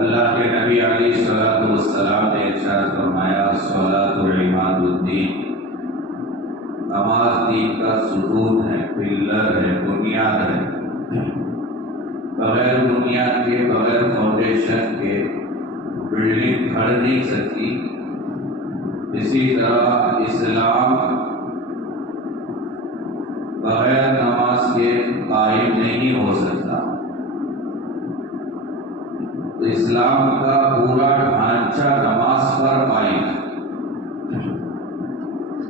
اللہ کے نبی علیہ الصلوۃ والسلام نے ارشاد فرمایا الصلاۃ عماد الدین، نماز دین کا ستون ہے، پلر ہے، بنیاد ہے۔ بغیر بنیاد کے، بغیر فاؤنڈیشن کے بلڈنگ کھڑ نہیں سکتی۔ اسی طرح اسلام بغیر نماز کے قائم نہیں ہو سکتا۔ تو اسلام کا پورا ڈھانچہ نماز پر قائم ہے،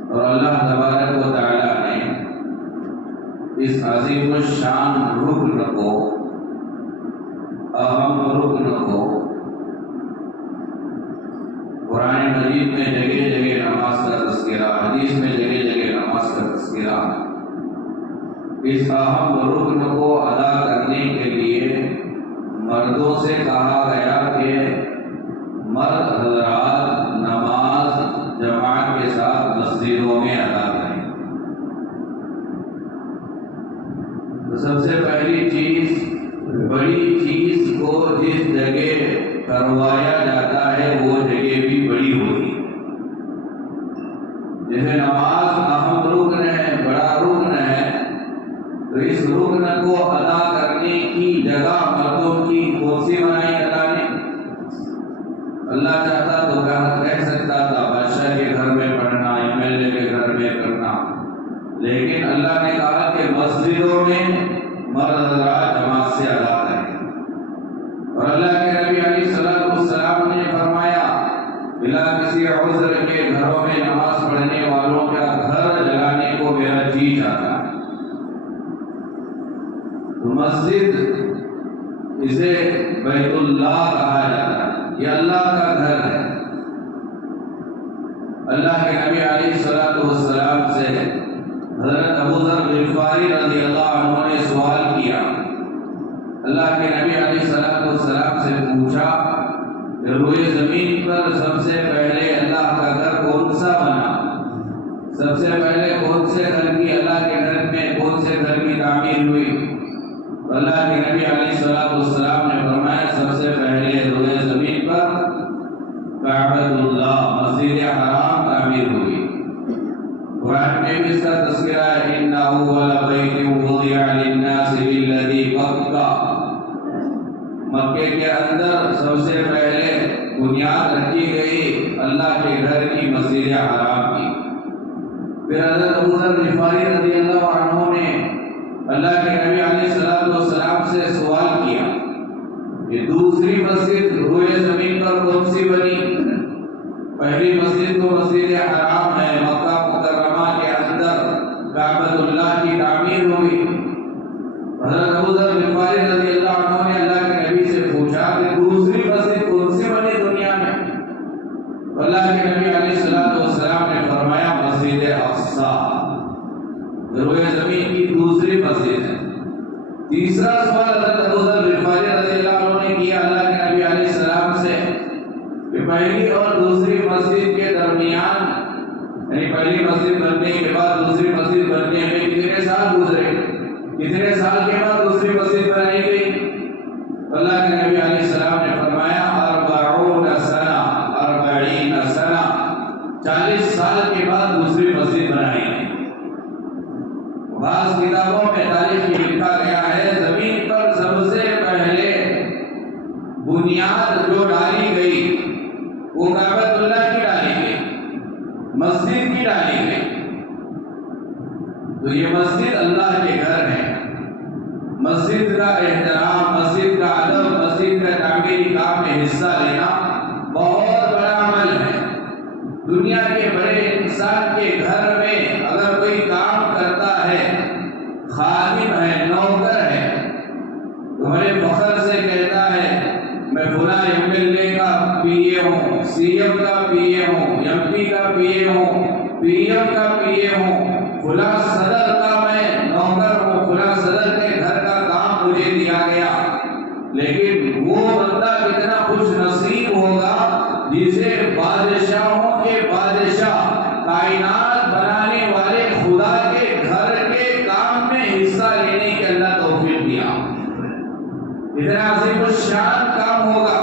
اور اللہ تبارک و تعالیٰ نے اس عظیم الشان رکن کو، اہم رکن کو قرآن مجید میں جگہ جگہ نماز کا تذکرہ، حدیث میں جگہ جگہ نماز کا تذکرہ، اس اہم رکن کو ادا کرنے کے لیے مردوں سے کہا گیا کہ مرد حضرات نماز جماعت کے ساتھ مسجدوں میں ادا کریں۔ تو سب سے پہلی چیز، بڑی چیز کو جس جگہ کروایا جاتا ہے وہ جگہ بھی بڑی ہوتی ہے۔ جیسے نماز اہم رکن ہے، بڑا رکن ہے، تو اس رکن کو ادا کرنے کی جگہ مردوں کی کون سی بنائی اللہ نے؟ اللہ چاہتا تو کہہ سکتا تھا بادشاہ کے گھر میں پڑھنا، MLA کے گھر میں کرنا، لیکن اللہ نے کہا کہ مسجدوں میں مرد حضرات جماعت سے ادا کریں۔ اور اللہ کے نبی علیہ الصلوۃ والسلام نے فرمایا بلا کسی عذر کے گھروں میں نماز پڑھنے والوں کا گھر جلانے کو میرا جی چاہتا ہے۔ تو مسجد اسے بیت اللہ کہا جاتا ہے، یہ اللہ کا گھر ہے۔ اللہ کے نبی علیہ الصلوۃ والسلام سے حضرت ابو ذر غفاری رضی اللہ عنہ نے سوال کیا، اللہ کے نبی علیہ الصلوۃ والسلام سے پوچھا کہ روئے زمین پر سب سے پہلے اللہ کا گھر کون سا بنا؟ سب سے پہلے کون سے گھر کی، اللہ کے گھر میں کون سے گھر کی تعمیر ہوئی؟ اللہ کے نبی علیہ الصلوۃ والسلام نے فرمایا سب سے پہلے روئے زمین پر کعبۃ اللہ، مسجد حرام تعمیر ہوئی۔ قرآن میں بھی اس کا تذکرہ ہے اِنَّ أَوَّلَ بَيْتٍ وُضِعَ لِلنَّاسِ لِلَّذِي بَبَّكَّةَ، مکے کے اندر سب سے پہلے بنیاد رکھی گئی اللہ کے گھر کی، مسجد حرام کی۔ پھر حضرت ابو ذر غفاری رضی اللہ عنہ نے اللہ کے نبی علیہ الصلوۃ والسلام سے سوال کیا کہ دوسری مسجد روئے زمین پر کون سی بنی؟ پہلی مسجد تو مسجد حرام ہے، مکہ مکرمہ کے اندر کعبۃ اللہ کی تعمیر ہوئی۔ حضرت ابو ذر غفاری رضی اللہ عنہ نے اللہ کے نبی سے پوچھا کہ دوسری مسجد کون سی بنی دنیا میں؟ اللہ کے نبی علیہ الصلوۃ والسلام نے فرمایا مسجد اقصیٰ، روئے زمین کی دوسری مسجد ہے۔ تیسرا سوال حضرت ابو ذر غفاری رضی اللہ عنہ نے کیا اللہ کے نبی علیہ السلام سے کہ پہلی اور دوسری مسجد کے درمیان، یعنی پہلی مسجد بننے کے بعد دوسری مسجد بننے میں کتنے سال گزرے؟ کتنے سال کے بعد دوسری مسجد بنائی گئی؟ اللہ کے نبی علیہ السلام نے فرمایا 40 سنہ، 40 سنہ، 40 سال کے بعد دوسری مسجد بنائی گئی۔ بعض کتابوں میں تاریخ میں لکھا گیا ہے زمین پر سب سے پہلے بنیاد جو ڈالی گئی وہ کعبۃ اللہ کی ڈالی گئی، مسجد کی ڈالی گئی۔ تو یہ مسجد اللہ کے گھر ہے۔ مسجد کا احترام، مسجد کا ادب، مسجد کا تعمیری کام میں حصہ لینا بہت بڑا عمل ہے۔ دنیا کے بڑے انسان کے گھر میں اگر کوئی کام کرتا ہے، خادم ہے، نوکر ہے، تو بڑے فخر سے کہتا ہے میں فلاں MLA کا PA ہوں، CM کا PA ہوں، MP کا PA ہوں، PM کا PA ہوں، فلاں صدر کا میں نوکر ہوں، فلاں صدر کے گھر کا کام مجھے دیا گیا۔ لیکن وہ بندہ کتنا خوش نصیب ہوگا جسے بادشاہوں کے بادشاہ، کائنات بنانے والے خدا کے گھر کے کام میں حصہ لینے کی اللہ توفیق دیا۔ اتنا عظیم الشان کام ہوگا۔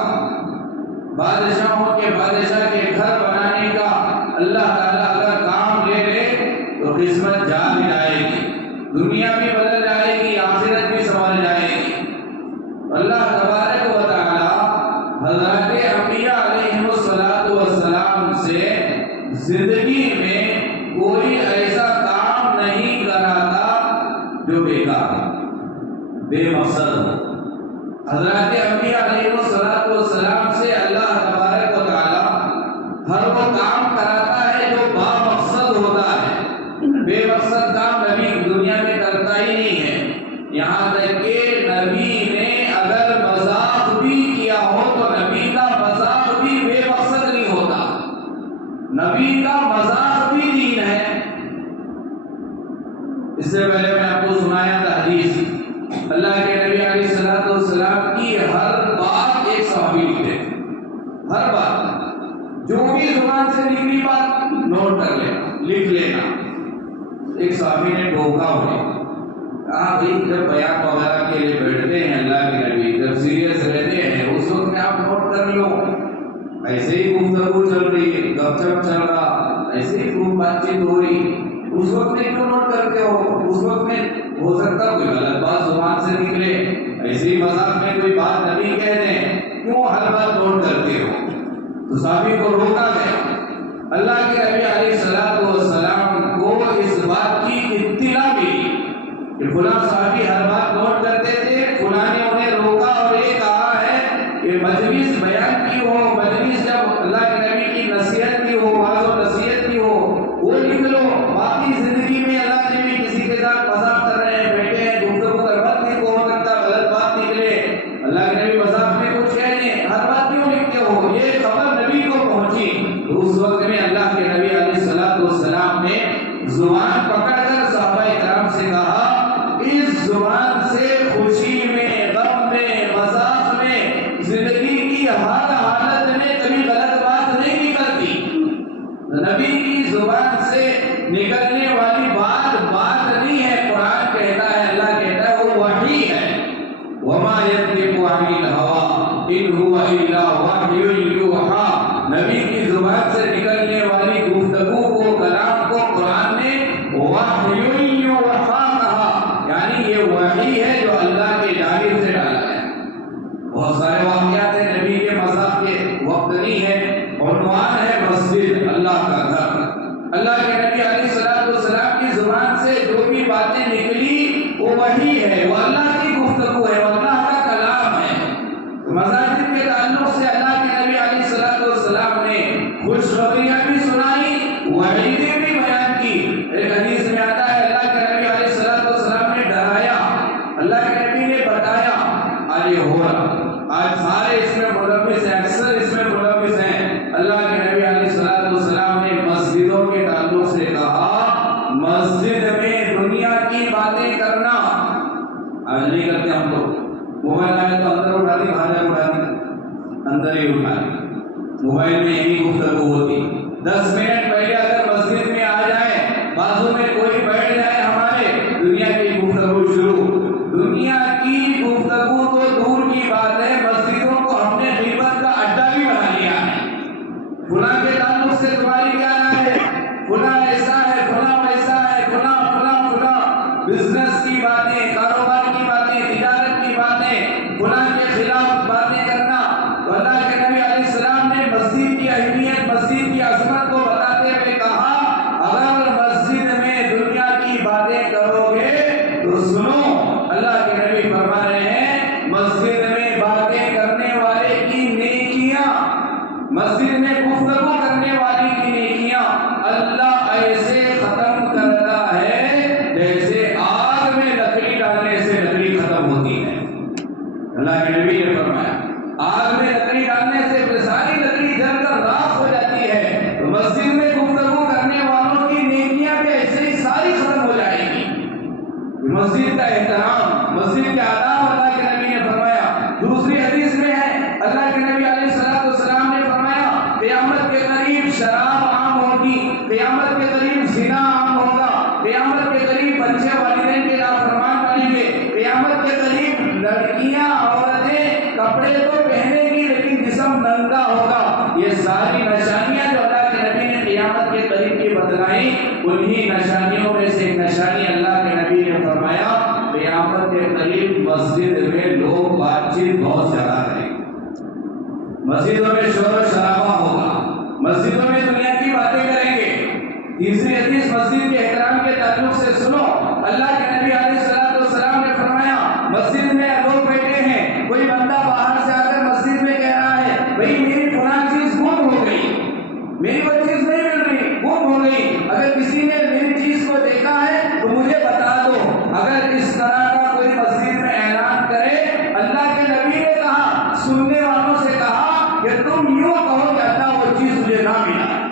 بادشاہوں کے بادشاہ کے گھر بنانے کا اللہ تعالیٰ اگر کام لے لے تو قسمت جان جائے گی، دنیا بھی بدل جائے گی، آخرت بھی سنور جائے گی۔ اللہ تبارک و تعالیٰ حضرات انبیاء علیہم السلام سے زندگی میں کوئی ایسا کام نہیں کراتا جو بیکار ہو، بے مقصد ہو۔ حضرات انبیاء علیہم السلام سے اللہ تبارک و تعالیٰ ہر وہ کام کراتا ہے جو با مقصد ہوتا ہے۔ بے مقصد کام نبی دنیا میں کرتا ہی نہیں ہے، یہاں تک کہ نبی نے اگر مذاق بھی کیا ہو تو نبی کا مذاق بھی بے مقصد نہیں ہوتا، نبی کا مذاق بھی دین ہے۔ اس سے پہلے میں آپ کو سنایا تھا حدیث، اللہ کے نبی علیہ السلام کی ہر بات ایک صحابی لکھتے، ہر بات جو بھی زبان سے نکلی بات نوٹ کر لینا، لکھ لینا۔ ایک صحابی نے ٹوکا انہیں، کہا بھائی جب بیان وغیرہ کے لیے بیٹھتے ہیں اللہ کے نبی، جب سیریس رہتے ہیں اس وقت میں آپ نوٹ کر لو، ایسے ہی گفتگو چل رہی ہے، گپ شپ چل رہا، ایسے ہی خوب بات چیت ہو رہی، اس وقت میں کیوں نوٹ کرتے ہو؟ اس وقت میں ہو سکتا کوئی غلط بات زبان سے نکلے، ایسے ہی مذاق میں کوئی بات نبی کہہ دیں، کیوں ہر بات نوٹ کرتے ہو؟ تو صحابی کو روکا گیا۔ اللہ کے نبی علیہ السلام کو اس بات کی اطلاع ملی کہ فلاں صحابی ہر بات نوٹ کرتے تھے، فلاں نے انہیں روکا اور یہ کہا ہے کہ مجلس بیان کی ہو، مجلس جب اللہ کے نبی کی نصیحت کی ہو، واعظ و نصیحت کی ہو، وہ لکھ لو، باقی زندگی میں اللہ کے نبی کسی کے ساتھ مذاق کر رہے ہیں، بیٹھے ہیں، گفتگو کر مت لکھو، ہو سکتا غلط بات نکلے، اللہ کے نبی مذاق میں کچھ کہہ دیں، ہر بات کیوں لکھتے ہو؟ یہ خبر نبی کو پہنچی تو اس وقت میں اللہ کے نبی علیہ السلام نے زبان پکڑ کر صحابہ کرام سے کہا، اس زبان سے خوشی میں، غم میں، مذاق میں، زندگی کی ہر حالت میں کبھی غلط بات نہیں نکلتی۔ نبی کی زبان سے نکلنے والی بات بات نہیں ہے، قرآن کہتا ہے، اللہ کہتا ہے وہ وحی ہے، وما ينطق عن الهوى ان هو الا وحی یوحی۔ نبی کی زبان سے نکلنے والی گفتگو کو، کلام کو قرآن نے وحی یوحی کہا، یعنی یہ وحی ہے جو اللہ کی جانب سے ڈالا ہے۔ بہت سارے واقعات ہیں، نبی کے مذاق کے وقت نہیں ہے، عنوان ہے مسجد، اللہ کا گھر۔ اللہ کے نبی علیہ السلام کی زبان سے جو بھی باتیں نکلی وہ وحی ہے، وہ اللہ کی گفتگو ہے، وہ اللہ کا کلام ہے۔ مساجد کے تعلق سے اللہ کے نبی علیہ السلام نے خوشخبریاں بھی سنائی، وعیدیں بھی بیان کی۔ ایک حدیث میں آتا ہے اللہ کے نبی علیہ السلام نے ڈرایا، اللہ کے نبی نے بتایا، آج یہ ہو رہا، آج سارے اس میں ملوث ہیں، اکثر اس میں ملوث ہیں۔ اللہ کے نبی علیہ السلام نے مسجدوں کے تعلق سے کہا، مسجد میں دنیا کی باتیں کرنا آج نہیں کرتے ہم لوگ، موبائل آئے تو اندر اٹھا دی، باہر اٹھا دی، اندر ہی اٹھا دی، موبائل میں یہی گفتگو ہوتی۔ 10 منٹ پہلے اگر مسجد میں آ جائے، بازو میں کوئی بیٹھ جائے ہمارے، دنیا کی گفتگو شروع۔ دنیا کی گفتگو تو دور کی بات ہے، مسجدوں کو ہم نے غیبت کا اڈا بھی بنا لیا ہے۔ فلاں کے تعلق سے تمہاری کیا رائے ہے، فلاں ایسا ہے، فلاں ویسا ہے، فلاں فلاں فلاں، بزنس کی باتیں، کاروبار کی باتیں، تجارت کی باتیں، فلاں کے خلاف باتیں کرنا۔ تو اللہ کے نبی علیہ السلام نے مسجد کی اہمیت، مسجد کی عظمت کو بتاتے ہوئے کہا، اگر مسجد میں دنیا کی باتیں کرو گے تو سنو، اللہ کے نبی فرما رہے ہیں، مسجد میں باتیں کرنے والے کی نیکیاں، مسجد میں گفتگو کرنے والی کی نیکیاں اللہ ایسے ختم کرتا ہے جیسے آگ میں لکڑی ڈالنے سے لکڑی ختم ہوتی ہے۔ اللہ کے نبی نے فرمایا، آگ میں لکڑی ڈالنے سے ساری لکڑی جل کر راکھ ہو جاتی ہے، تو مسجد میں گفتگو کرنے والوں کی نیکیاں بھی ایسے ہی ساری ختم ہو جائیں گی۔ مسجد کا احترام، مسجد کے آداب اللہ کے نبی نے فرمایا۔ دوسری حدیث میں ہے اللہ کے نبی علیہ السلام نے فرمایا، قیامت کے قریب شراب عام ہوگی، قیامت کے قریب زنا عام ہوگا، قیامت کے قریب بچے والدین کے نافرمان بنیں گے، قیامت کے قریب لڑکیاں، عورتیں کپڑے تو پہنے گی لیکن جسم ننگا ہوگا. یہ ساری نشانیاں جو اللہ کے نبی نے قیامت کے قریب کی بتلائیں، انہی نشانیوں میں سے ایک نشانی اللہ کے نبی نے فرمایا قیامت کے قریب مسجد میں لوگ بات چیت بہت زیادہ کریں گے. مسجدوں میں شور و شرابہ ہوگا، مسجدوں میں دنیا کی باتیں کریں گے. تیسری حدیث مسجد کے احترام کے تعلق سے سنو. اللہ کے نبی علیہ السلام نے فرمایا مسجد میں لوگ بیٹھے ہیں، کوئی بندہ باہر سے آ کر مسجد میں کہہ رہا ہے بھئی میری فلاں چیز گم ہو گئی، میری وہ چیز نہیں مل رہی، گم ہو گئی. اگر کسی نے میری چیز کو دیکھا ہے تو مجھے بتا دو. اگر اس طرح کا کوئی مسجد میں اعلان کرے، اللہ کے نبی نے کہا سننے والوں سے کہا کہ تم یوں کہو کہ اللہ وہ چیز مجھے نہ ملا ہے،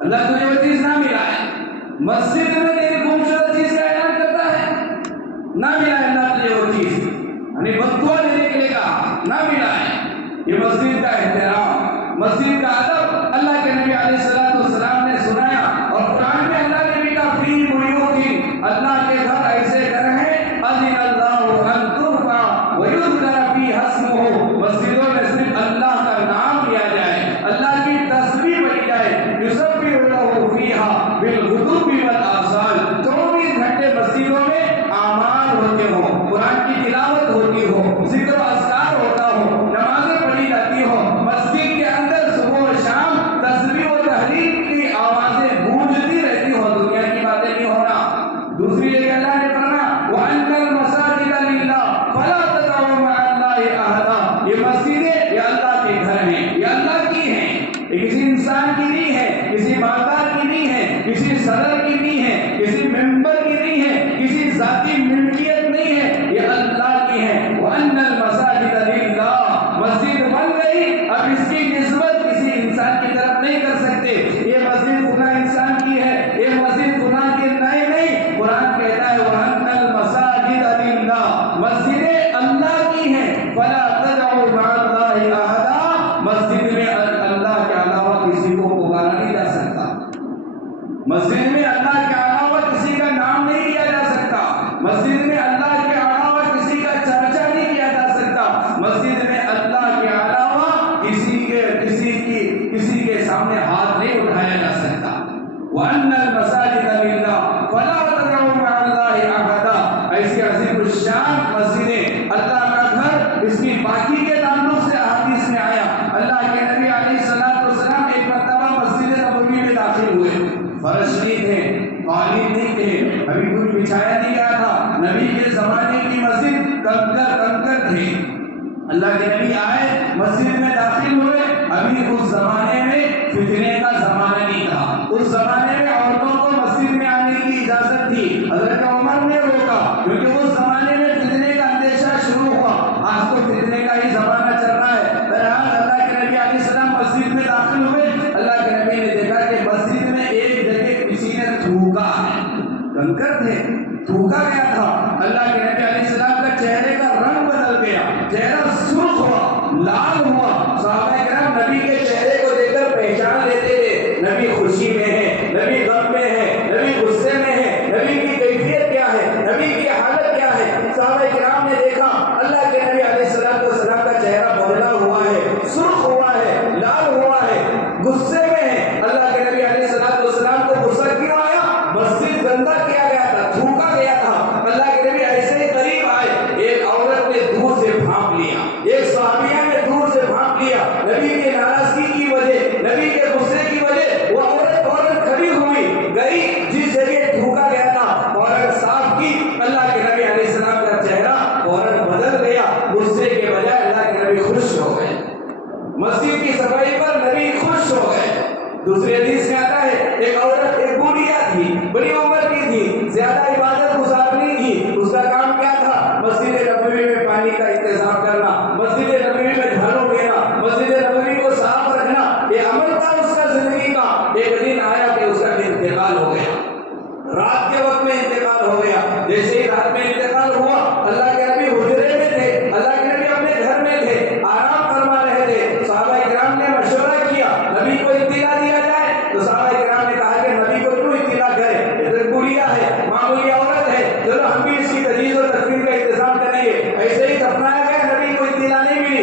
اللہ تجھے وہ چیز نہ ملا ہے. مسجد میں تیری گمشدہ چیز کا اعلان کرتا ہے، نہ ملا ہے اللہ تجھے وہ چیز، یعنی بددعا دینے کے لیے کہا نہ ملا ہے. یہ مسجد کا احترام، مسجد کا ادب اللہ کے نبی علیہ السلام نے سنایا. اور قرآن میں اللہ نے بھی کہا فی بیوت، اللہ کے گھر ایسے گھر ہیں اذن اللہ ان ترفع ویذکر فیہا اسمہ، مسجدوں میں صرف اللہ کا نام لیا جائے، اللہ کی تسبیح پڑھی جائے. یسبح لہ فیہا بالغدو والآصال، 24 گھنٹے مسجدوں میں اعمال ہوتے ہوں، قرآن کی تلاوت ہوتی ہو، ذکر و اذکار ہوتا ہو، نمازیں پڑھی جاتی ہو. مسجد کے اندر صبح و شام تسبیح و تحلیل کی آوازیں گونجتی رہتی ہو، دنیا کی باتیں نہیں ہونا. دوسری جگہ اللہ نے فرمایا وَأَنَّ الْمَسَاجِدَ لِلَّهِ فَلَا تَدْعُوا مَعَ اللَّهِ أَحَدًا، یہ مسجدیں یہ اللہ کے گھر ہیں، یہ اللہ کی ہیں، یہ کسی انسان کی نہیں ہے، کسی مالدار کی نہیں ہے، کسی صدر کی نہیں ہے، کسی ممبر کی نہیں ہے، کسی ذاتی ملکیت نہیں ہے، یہ اللہ کی ہے. وَأَنَّ الْمَسَاجِدَ لِلَّهِ، مسجد بن گئی، اب اس کی نسبت کسی انسان کی طرف نہیں کر سکتے. یہ مسجد فلاں انسان کی ہے، یہ مسجد فلاں کی نہیں. قرآن کہتا ہے وَأَنَّ الْمَسَاجِدَ لِلَّهِ، مسجدیں اللہ کی ہیں. فَلَا تَدْعُوا مَعَ اللَّهِ أَحَدًا، مسجد میں اللہ کے علاوہ کسی کو پکارا نہیں جا سکتا، مسجد میں اللہ کے علاوہ کسی کا نام نہیں لیا جا سکتا، مسجد میں اللہ کے علاوہ کسی کا چرچا نہیں کیا جا سکتا، مسجد میں اللہ کے علاوہ کسی کے سامنے ہاتھ نہیں اٹھایا جا سکتا. وَأَنَّ الْمَسَاجِدَ لِلَّهِ فَلَا تَدْعُوا مَعَ اللَّهِ أَحَدًا، ایسی عظیم الشان مسجدیں اللہ کا گھر، اس کی پاکی کے تعلق سے احادیث میں آیا. اللہ کے نبی علیہ السلام ایک مرتبہ مسجد نبوی میں داخل ہوئے، فرش نہیں تھے، قالین نہیں تھے، ابھی کچھ بچھایا نہیں گیا تھا. نبی کے زمانے کی مسجد کنکر تھے. اللہ کے نبی آئے، مسجد میں داخل ہوئے. ابھی اس زمانے میں فتنے کا زمانہ نہیں تھا، اس زمانے میں عورتوں کو مسجد میں آنے کی اجازت تھی. حضرت عمر نے روکا کیونکہ اس زمانے میں فتنے کا اندیشہ شروع ہوا. آج تو فتنے کا ہی زمانہ چل رہا ہے. بہرحال اللہ کے نبی علیہ السلام مسجد میں داخل ہوئے. اللہ کے نبی نے دیکھا کہ مسجد میں ایک جگہ کسی نے تھوکا ہے، کنکر تھے، تھوکا گیا تھا. اللہ کے نبی علیہ السلام کا چہرے کا رنگ بدل گیا، چہرہ سرخ ہوا، لال ہوا. صحابہ کرام نبی کے چہرے کو دیکھ کر پہچان لیتے تھے، نبی خوشی میں ہے، نبی غم میں ہے، نبی غصے میں ہے، نبی کی کیفیت کیا ہے، نبی کی حالت کیا ہے. صحابہ کرام نے دیکھا اللہ کے نبی علیہ السلام کا چہرہ بدلا ہوا ہے، سرخ ہوا ہے، لال ہوا ہے، غصے میں ہے. اللہ کے نبی علیہ السلام کو غصہ کیوں آیا؟ مسجد گندا کیا گیا تھا، تھوکا گیا تھا. اللہ کے نبی ایسے ہی قریب آئے، ایک عورت نے دور سے بھانپ لیا، ایک صحابیہ نے دور سے بھانپ لیا. نبی کے ناراضگی کی وجہ، نبی کے غصے کی وجہ وہ عورت فوراً کھڑی ہوئی، گئی جس جگہ تھوکا گیا تھا، فوراً صاف کی. اللہ کے نبی علیہ السلام کا چہرہ فوراً بدل گیا. غصے کے بجائے اللہ کے نبی خوش ہو گئے، مسجد کی صفائی پر نبی خوش ہو گئے. دوسری حدیث میں آتا ہے ایک عورت، ایک بوڑھیا تھی، بڑی عمر کی تھی، زیادہ عبادت گزار نہیں تھی. اس کا کام کیا تھا؟ مسجد نبوی میں پانی کا انتظام کرنا، مسجد نبوی میں جھاڑو دینا، مسجد نبوی کو صاف رکھنا، یہ عمل تھا اس کا زندگی کا. ایک دن آیا کہ اس کا انتقال ہو گیا، رات کے وقت میں انتقال ہو گیا. جیسے ہی رات میں انتقال ہوا، اللہ کے نبی حجرے میں تھے، اللہ کے نبی اپنے گھر میں تھے، آرام فرما رہے تھے. صحابہ کرام نے مشورہ کیا نبی کو اطلاع دیا جائے. تو صحابہ کرام نے کہا کہ نبی کو کیوں اطلاع کرے، یہ تو بوڑھیا ہے، معمولی عورت ہے، چلو ہم بھی اس کی تجہیز و تکفین کا انتظام کریں گے. ایسے ہی دفنایا گیا، نبی کو اطلاع نہیں ملی.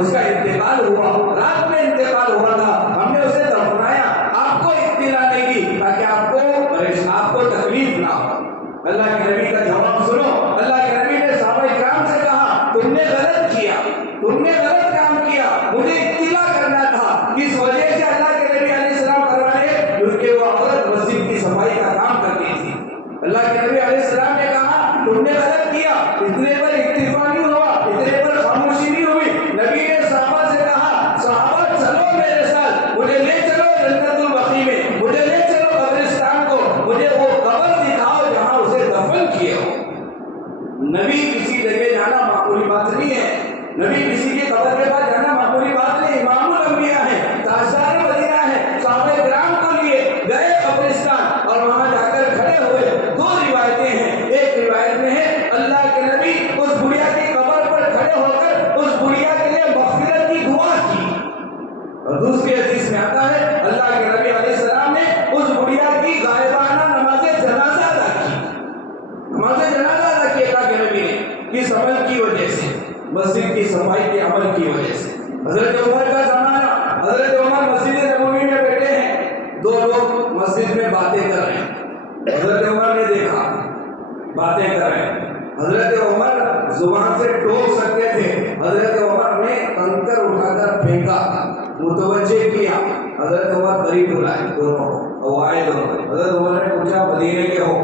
اس کا انتقال ہوا، رات میں انتقال ہوا تھا، ہم نے اسے دفنایا، آپ کو اطلاع نہیں دی تاکہ آپ کو تکلیف نہ ہو۔ اللہ کے نبی کا جواب سنو، اللہ کے نبی نے صحابہ کرام سے کہا تم نے غلط کیا، تم نے غلط کام کیا، مجھے اطلاع کرنا تھا۔ اس وجہ سے اللہ کے نبی علیہ السلام فرمانے کیونکہ وہ عورت مسجد کی صفائی کا کام کرتی تھی۔ اللہ کے نبی علیہ السلام نے کہا تم نے غلط کیا، اتنے پر اکتفا نہیں ہوا، اتنے پر خاموشی نہیں ہوئی۔ نبی نے صحابہ سے کہا صحابہ چلو میرے ساتھ، مجھے لے چلو جنت البقیع میں، مجھے لے چلو قبرستان کو، مجھے وہ قبر دکھاؤ جہاں اسے دفن کیے ہو۔ نبی کسی جگہ جانا معقولی بات نہیں ہے، نبی کسی کی قبر کے پاس جانا معقولی بات نہیں، امام الانبیاء ہے، تاجدار مدینہ ہے، صحابہ کرام کو لیے گئے قبرستان اور وہاں جا کر کھڑے ہوئے۔ دو روایتیں ہیں، ایک روایت میں ہے اللہ کے نبی اس بڑھیا کی قبر پر کھڑے ہو کر اس بڑھیا کے لیے مغفرت کی دعا کی، اور دوسری حدیث میں آتا ہے اللہ کے نبی علیہ السلام نے اس بڑھیا کی غائبانہ نماز جنازہ ادا کی، نماز جنازہ ادا کی اللہ کے نبی نے، اس عمل کی وجہ سے، مسجد کی صفائی کے عمل کی وجہ سے۔ حضرت عمر کا زمانہ، حضرت عمر مسجد نبوی میں بیٹھے ہیں، دو لوگ مسجد میں باتیں کر رہے ہیں، حضرت عمر نے دیکھا باتیں کر رہے ہیں، حضرت عمر زبان سے ٹوک سکتے تھے، حضرت عمر نے کنکر اٹھا کر پھینکا، متوجہ کیا، حضرت عمر قریب بلائے دونوں کو، وہ آئے دونوں، حضرت عمر نے پوچھا مدینے کے ہو؟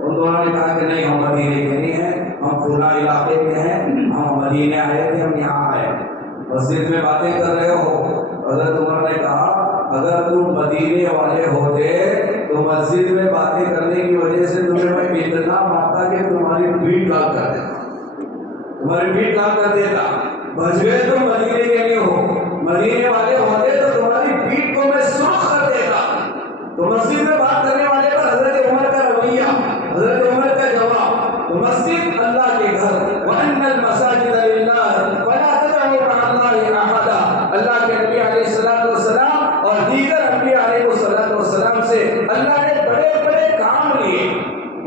ان دونوں نے کہا کہ نہیں ہم مدینے کے نہیں ہیں، ہم فلاں علاقے کے ہیں، ہم مدینے آئے تھے، ہم یہاں آئے، مسجد میں باتیں کر رہے ہو۔ حضرت عمر نے کہا اگر تم مدینے والے ہوتے تو مسجد میں باتیں کرنے کی وجہ سے تمہیں میں اتنا مارتا کہ تمہاری پیٹھ لال کر دیتا، تمہاری پیٹھ لال کر دیتا، بچ گئے تم مدینے کے لیے ہو، مدینے والے ہوتے تو تمہاری پیٹھ کو میں سرخ کر دیتا۔ تو مسجد میں بات کرنے والے پر حضرت عمر کا رویہ، حضرت عمر کا جواب، مسجد اللہ کے گھر، وَأَنَّ الْمَسَاجِدَ لِلَّهِ فَلَا تَدْعُوا مَعَ اللَّهِ أَحَدًا۔ اللہ کے نبی علیہ السلام اور دیگر انبیاء علیہ السلام سے اللہ نے بڑے بڑے کام لیے،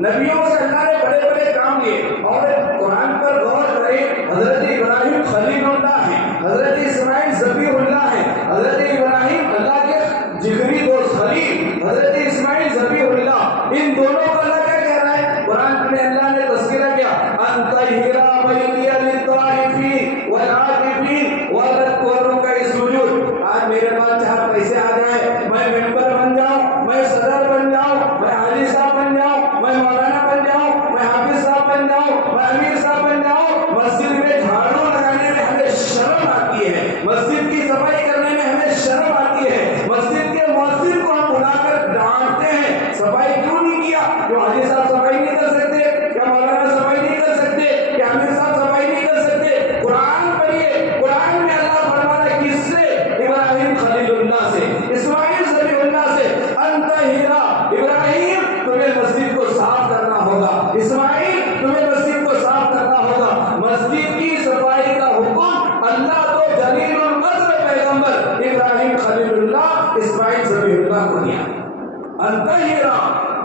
نبیوں سے اللہ نے بڑے بڑے کام لیے، اور قرآن پر غور کریں، حضرت ابراہیم خلیل اللہ ہے، حضرت اسماعیل ذبیح اللہ ہے، حضرت ابراہیم اللہ کے جگری دوست خلیل، حضرت اسماعیل ذبیح اللہ، ان دونوں کو اللہ کیا کہہ رہا ہے؟ قرآن میں اللہ نے تذکرہ کیا انطہرا بیتی للطائفین والعاکفین والرکع السجود۔ آج میرے پاس 4 پیسے آ جائیں، میں ممبر بن جاؤں، میں صدر بن جاؤں، میں حاجی صاحب بن جاؤں، میں مولانا بن جاؤں، میں حافظ صاحب بن جاؤں، میں امیر صاحب بن جاؤں، مسجد میں جھاڑو لگانے میں ہمیں شرم آتی ہے، مسجد کی صفائی کرنے میں ہمیں شرم آتی ہے، مسجد کے مؤذن کو ہم بلا کر ڈانٹتے ہیں صفائی کیوں نہیں کیا؟ کیوں حاجی صاحب صفائی نہیں کر سکتے؟ کیا مولانا صفائی نہیں کر سکتے؟ کیا امیر صاحب صفائی نہیں کر سکتے؟ قرآن پڑھیے، قرآن میں اللہ فرماتا ہے کس سے؟ ابراہیم خلیل اللہ سے، اسماعیل ذبیح اللہ سے، انطہرا ابراہیم تمہیں مسجد کو صاف کرنا ہوگا، اسماعیل تمہیں مسجد کو صاف کرنا ہوگا۔ مسجد کی صفائی کا حکم اللہ تو جلیل القدر پیغمبر ابراہیم خلیل اللہ اسماعیل ذبیح اللہ کو دیا، انطہرا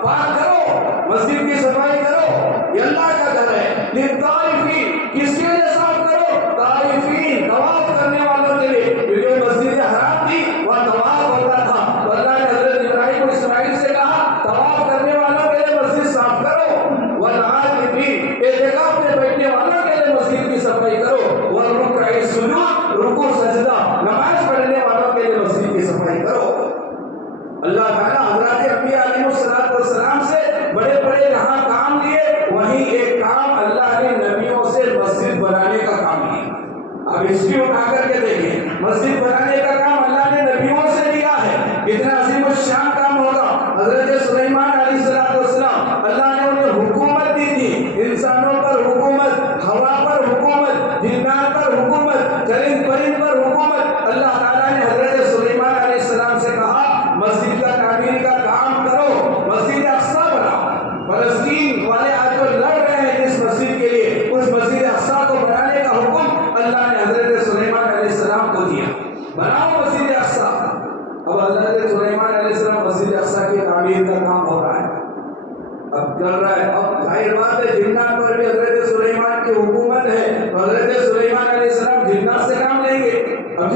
پاک کرو، مسجد کی صفائی کرو، یہ اللہ کا گھر ہے، للطائفین کس کے لیے صاف کرو؟ طائفین طواف کرنے والوں کے لیے، کیونکہ مسجد حرام تھی وہاں طواف ہوتا تھا، تو اللہ نے حضرت ابراہیم اور اسماعیل سے کہا طواف کرنے والوں کے لیے مسجد صاف کرو، والعاکفین اعتکاف میں بیٹھنے والوں کے لیے مسجد کی صفائی کرو، والرکع السجود رکوع سجدہ نماز پڑھنے والوں کے لیے مسجد کی صفائی کرو۔ اللہ تعالیٰ حضرات انبیاء علیہ السلام سے بڑے بڑے جہاں کام لیے، وہیں ایک کام اللہ نے نبیوں سے مسجد بنانے کا کام لیا۔ اب ہسٹری اٹھا کر کے دیکھیں، مسجد بنانے کا کام اللہ نے نبیوں سے لیا ہے، کتنا عظیم الشان کام ہوگا۔ حضرت سلیمان علیہ السلام اللہ نے انہیں حکومت دی تھی، انسانوں پر حکومت، ہوا پر حکومت، جنات پر حکومت، چرند پرند پر حکومت۔ اللہ تعالیٰ نے حضرت سلیمان علیہ السلام سے کہا مسجد کا تعمیر کا کام کرو، مسجد اقصیٰ بناؤ۔ فلسطین والے آج جو لڑ رہے ہیں اس مسجد کے لیے، اس مسجد اقصیٰ کو بنانے کا حکم اللہ نے حضرت سلیمان علیہ السلام کو دیا، بناؤ مسجد اقصیٰ۔ اب حضرت سلیمان علیہ السلام مسجد اقصیٰ کی تعمیر کا کام ہو رہا ہے، اب چل رہا ہے، اب ظاہر بات ہے جنات پر بھی حضرت سلیمان کی حکومت ہے، تو حضرت سلیمان علیہ السلام جنات سے کام لیں گے،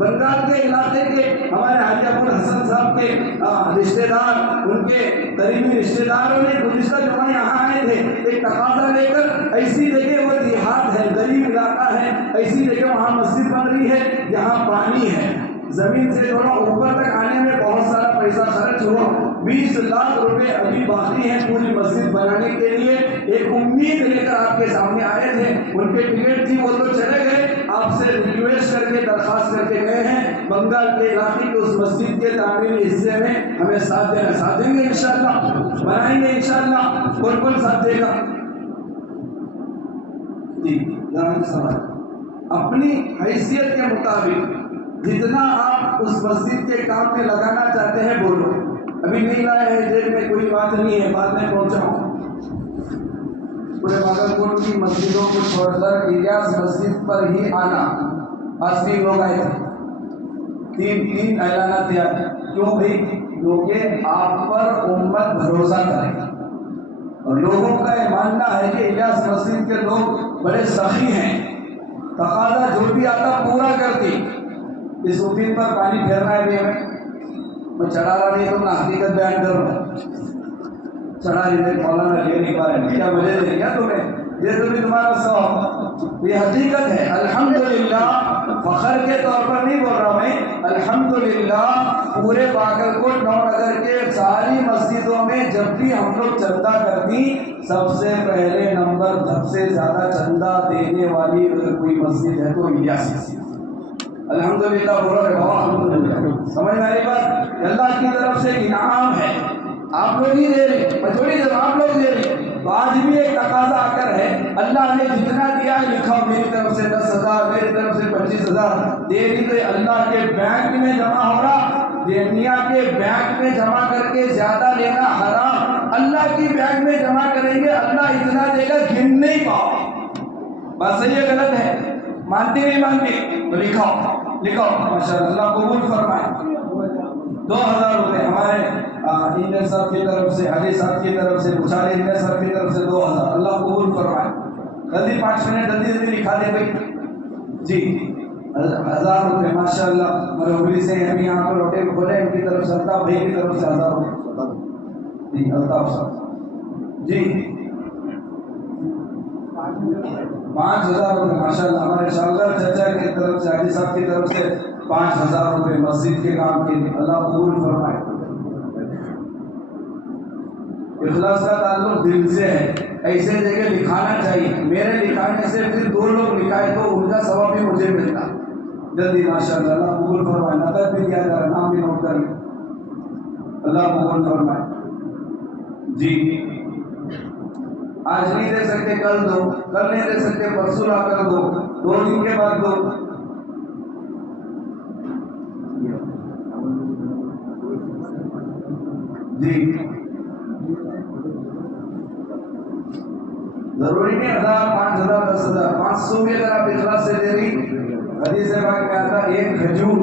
بنگال کے علاقے کے ہمارے حاجی ابو الحسن صاحب کے رشتہ دار، ان کے قریبی رشتہ داروں نے گزشتہ جمعہ یہاں آئے تھے ایک تقاضا لے کر، ایسی جگہ وہ دیہات ہے، غریب علاقہ ہے، ایسی جگہ وہاں مسجد بن رہی ہے جہاں پانی ہے، زمین سے تھوڑا اوپر تک آنے میں بہت سارا پیسہ خرچ ہوا، 20 لاکھ روپے ابھی باقی ہیں پوری مسجد بنانے کے لیے۔ ایک امید لے کر آپ کے سامنے آئے تھے، ان کے ٹکٹ تھی، وہ تو چلے گئے، آپ سے ریکویسٹ کر کے درخواست کر کے گئے ہیں بنگال کے علاقے کے اس مسجد کے تعمیری حصے میں ہمیں ساتھ دینا، ساتھ دیں گے انشاءاللہ، بنائیں گے انشاءاللہ۔ کون ساتھ دے گا؟ جی سوال اپنی حیثیت کے مطابق جتنا آپ اس مسجد کے کام میں لگانا چاہتے ہیں بولو، ابھی نہیں لائے ہیں جیب میں کوئی بات نہیں ہے، بعد میں پہنچاؤں۔ پورے باگلکوٹ کی مسجدوں کو چھوڑ کر الیاس مسجد پر ہی آنا، آج 3 لوگ آئے تھے، تین اعلانات دیا، کیوں بھائی؟ کیونکہ آپ پر امت بھروسہ کرے، اور لوگوں کا یہ ماننا ہے کہ الیاس مسجد کے لوگ بڑے سخی ہیں، تقاضا جو بھی آتا پورا کرتی۔ اس مفید پر پانی پھیرنا ہے بھی ہمیں، میں چڑھا رہا نہیں، تم نہ حقیقت بیان کر رہا ہوں، چڑھا لیتے مولانا لے نہیں پا رہے، کیا مجھے دیں کیا تمہیں؟ یہ تو بھی تمہارا سواب، یہ حقیقت ہے۔ الحمدللہ، فخر کے طور پر نہیں بول رہا میں، الحمدللہ پورے باگلکوٹ نو نگر کے ساری مسجدوں میں جب بھی ہم لوگ چندہ کرتی، سب سے پہلے نمبر سب سے زیادہ چندہ دینے والی اگر کوئی مسجد ہے تو الیاس مسجد۔ الحمدللہ بولو رے بابا، الحمدللہ۔ سمجھ میں آئی بات؟ اللہ کی طرف سے انعام ہے، آپ لوگ ہی دے رہے، میں تھوڑی دے رہا ہوں، آپ لوگ دے رہے۔ تو آج بھی ایک تقاضا آ کر ہے، اللہ نے جتنا دیا ہے لکھاؤ، میری طرف سے 10,000، میری طرف سے 25,000 دے دی، تو اللہ کے بینک میں جمع ہو رہا، دنیا کے بینک میں جمع کر کے زیادہ لینا حرام، اللہ کی بینک میں جمع کریں گے، اللہ اتنا دے گا گن نہیں پاؤ۔ بات صحیح ہے غلط ہے؟ مانتی نہیں مانتی؟ تو لکھاؤ ماشاءاللہ، اللہ قبول فرمائے۔ 2,000 روپے ہمارے انجینئر صاحب کی طرف سے، حاجی صاحب کی طرف سے، بچھاری انجینئر صاحب کی طرف سے 2,000، اللہ قبول فرمائے۔ جلدی 5 منٹ جلدی لکھا دے بھائی جی۔ 1,000 روپے ماشاءاللہ، ہمارے ہوگلی سے ہم یہاں پر ہوٹل کھولے، ان کی طرف سے الطاف بھائی کی طرف سے 1,000 روپے جی، الطاف صاحب جی 5,000 روپے ماشاءاللہ، ہمارے شاہدار چچا کی طرف سے، حاجی صاحب کی طرف سے 5,000 روپے مسجد کے کام کے لیے، اللہ قبول فرمائے۔ اخلاص کا تعلق دل سے ہے، ایسے جگہ لکھانا چاہیے، میرے لکھانے سے پھر 2 لوگ لکھائے تو ان کا ثواب بھی مجھے ملتا، جلدی ماشاءاللہ، اللہ قبول فرمائے۔ نقد بھی کیا جا رہا ہے، نام بھی نوٹ کر لیں، اللہ قبول فرمائے جی۔ آج نہیں دے سکتے کل دو، کل نہیں دے سکتے پرسوں لا کر دو، 2 دن کے بعد دو جی۔ ضروری نہیں 1,000، 5,000، 10,000، 500 بھی اگر آپ اخلاص سے دے رہی، حدیث پاک میں آتا ایک کھجور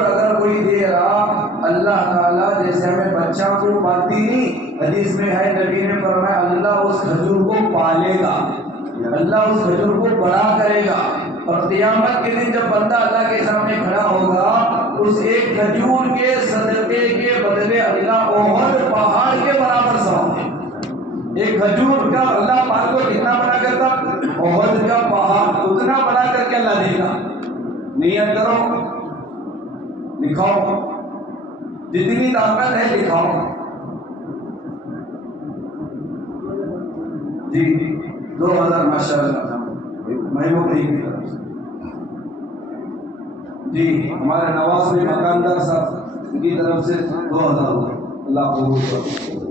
اگر کوئی دے رہا، اللہ تعالیٰ جیسے ہمیں بچہ کو پالتی نہیں، حدیث میں ہے نبی نے فرمایا اللہ اس کھجور کو پالے گا، اللہ اس کھجور کو بڑا کرے گا، اور قیامت کے دن جب بندہ اللہ کے سامنے کھڑا ہوگا، اس ایک کھجور کے صدقے کے بدلے اللہ احد پہاڑ کے برابر ثواب دے۔ ایک کھجور کا اللہ پاک کو کتنا بڑا کرتا؟ احد کا پہاڑ، اتنا بڑا کر کے اللہ دے گا۔ نیت کرو، لکھاؤ، جتنی طاقت ہے لکھاؤ جی۔ 2,000 ماشاءاللہ محبوب بھائی کی طرف سے جی، ہمارے نواز بھی مکاندار صاحب کی طرف سے 2,000، اللہ قبول کرے۔